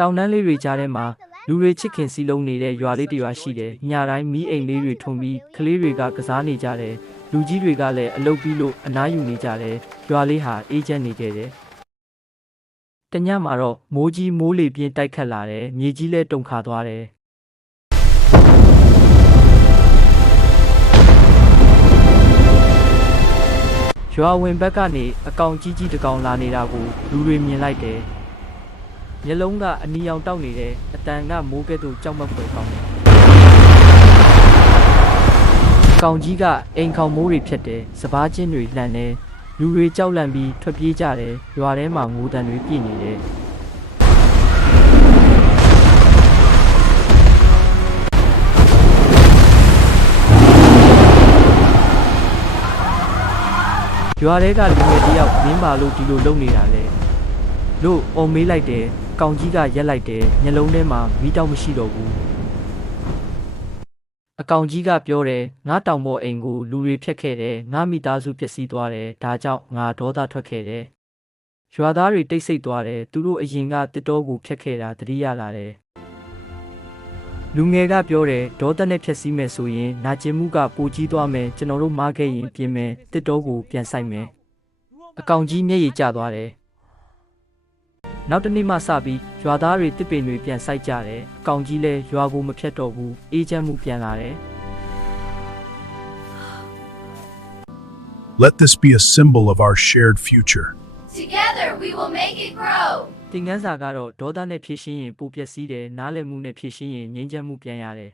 တောင်တန်းလေးတွေကြားထဲမှာလူတွေချစ်ခင်စီလုံးနေတဲ့ရွာလေးတစ်ရွာရှိတယ်။ညတိုင်းမီးအိမ်လေးတွေထုံပြီးကလေးတွေကကစားနေကြတယ်။လူကြီးတွေကလည်းအလုပ်ပြီးလို့အနားယူနေကြတယ်။ရွာလေးဟာအေးချမ်းနေခဲ့တယ်။တညမှာတော့မိုးကြီးမိုးလေပြင်းတိုက်ခတ်လာတယ်။မြေကြီးလည်းတုန်ခါသွားတယ်။ရွာဝင်ဘက်ကနေအကောင်ကြီးကြီးတစ်ကောင်လာနေတာကိုလူတွေမြင်လိုက်တယ်။မျက်လုံးကအနီရောင်တောက်နေတယ်။အတန်ကမိုးကဲ့သို့ကြောက်မက်ဖွယ်ကောင်းတယ်။ကောင်ကြီးကအိမ်ခေါင်မိုးတွေဖြတ်တယ်။စပားချင်းတွေလှန်တယ်။လူတွေကြောက်လန့်ပြီးထွက်ပြေးကြတယ်။ရွာထဲမှာငိုတန်တွေပြည့်နေတယ်။ရွာထဲကလူငယ်တယောက်မင်းပါလို့ဒီလိုလုပ်နေတာလေလို့အော်မေးလိုက်တယ်ကောင်ကြီးကရက်လိုက်တယ်မျက်လုံးထဲမှာမီးတောက်မရှိတော့ဘူးအကောင်ကြီးကပြောတယ်ငါတောင်ပေါ်အိမ်ကိုလူတွေဖျက်ခဲ့တယ်ငါမိသားစုပျက်စီးသွားတယ်ဒါကြောင့်ငါဒေါသထွက်ခဲ့တယ်ရွာသားတွေတိတ်ဆိတ်သွားတယ်သူတို့အရင်ကတစ်တော်ကိုဖျက်ခဲ့တာတတိယလာတယ်လူငယ်ကပြောတယ်ဒေါသနဲ့ဖြက်စီးမယ်ဆိုရင်နာကျင်မှုကပိုကြီးသွားမယ်ကျွန်တော်တို့မားခဲ့ရင်ပြင်းမယ်တစ်တော်ကိုပြန်ဆိုင်မယ်အကောင်ကြီးမျက်ရည်ကျသွားတယ်နောက်တနေ့မှစပြီးရွာသားတွေတစ်ပင်တွေပြန်ဆိုင်ကြတယ်အကောင်ကြီးလည်းရွာကိုမဖြတ်တော့ဘူးအေးချမ်းမှုပြန်လာတယ် Let this be a symbol of our shared future. Together we will make it grow. သင်ခန်းစာကတော့ဒေါသနဲ့ဖြည့်ရှင်းရင်ပိုပျက်စီးတယ်နားလည်မှုနဲ့ဖြည့်ရှင်းရင်ငြိမ်းချမ်းမှုပြန်ရတယ်